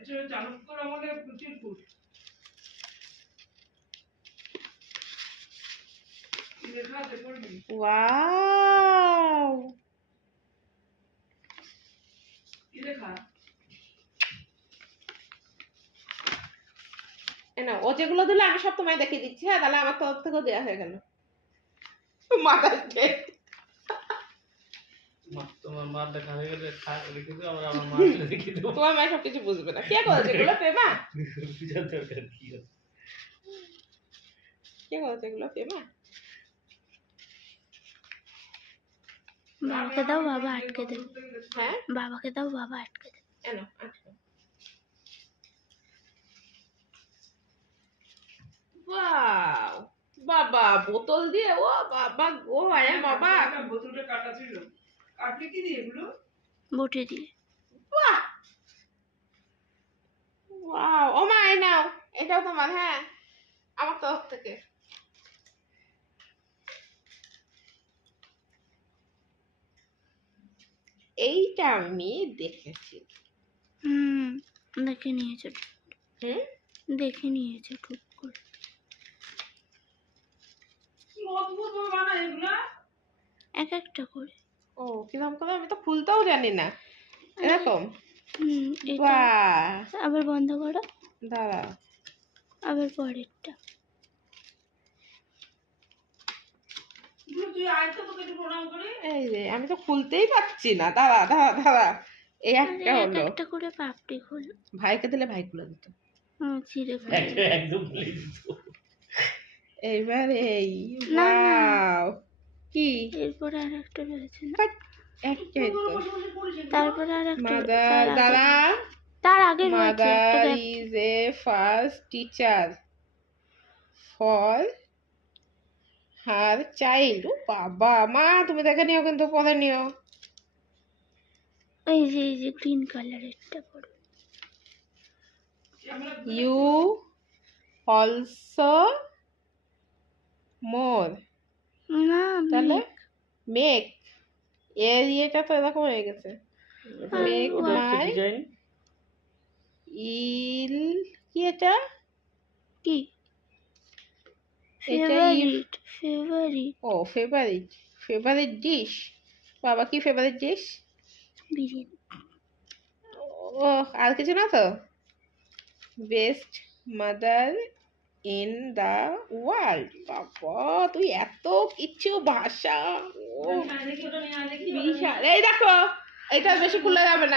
এটা চাণক্যর আমলে চিরকুট। লেখা আছে পড়বি? ওয়াও, কি লেখা? না ও যেগুলো দিলে আমি সব তোমায় দেখিয়ে দিচ্ছি। হ্যাঁ, তাহলে আমার তরফ থেকেও দেওয়া হয়ে গেল। মাথায় তোমার মা দেখা হয়ে গেলে লিখে দিও, আমরা আমার মা লিখে দেবো। তোমার মা সব কিছু বুঝবে না। কে করেছে এগুলো? পেমা বুঝার দরকার কি আছে? কে করেছে এগুলো? পেমা। বাবাকে দাও, বাবা আটকে দে। হ্যাঁ, বাবাকে দাও, বাবা আটকে দে। এনো আচ্ছা। ওয়াও, বাবা বোতল দিয়ে, ও বাবা গো, আরে বাবা বোতলটা কাটা ছিল। কাটলে কি দিয়ে এগুলো? বটে দিয়ে। বাহ, ওয়াও, ও মা এই নাও, এটাও তোমার। হ্যাঁ, আমার তরফ থেকে। এইটা আমি দেখেছি। দেখে নিয়েছো? হুম, দেখে নিয়েছো টুক করে। কি অদ্ভুত ভাবে বানায় এগুলা। এক একটা করে। ও কিরকম করে? আমি তো খুলতেও জানি না। এরকম? এটা বাহ, আবার বন্ধ করো, দাঁড়া। আবার পরেরটা। তুই আয় তো, তোকে একটু প্রণাম করি। এই যে আমি তো খুলতেই পারছি না। দাঁড়া দাঁড়া দাঁড়া, এই একটা এক হলো। একটা করে পাপড়ি খোলো। ভাইকে দিলে ভাই খুলে দিত। ছিঁড়ে ফেলে। একদম ভুলে দিত। এইবার এই না, না। ওয়াও, কি এরপরে আর একটা রয়েছে না? একটাই তো। তারপরে আর একটা। মাদার, দাঁড়া। তার আগে রয়েছে একটা mother gap। Is a first teacher for her child. ও বাবা, মা তুমি দেখে নিও কিন্তু, পরে নিও। এই যে গ্রিন কালারেরটা পড়ো। ইউ অলসো মোর। না, তাহলে মেঘ। মেক, এর ইয়েটা তো এরকম হয়ে গেছে। মেক মাই ডিজাইন ইল, কি এটা? কি? এটা ফেভারিট, ফেভারিট। ও ফেভারিট, ফেভারিট ডিশ। বাবা কি ফেভারিট ডিশ? বিরিয়ানি। ও আর কিছু না তো? Best mother in the world. বাবা তুই এত কিছু ভাষা, ও বিশাল। এই দেখো, এটা বেশি খুলে যাবে না।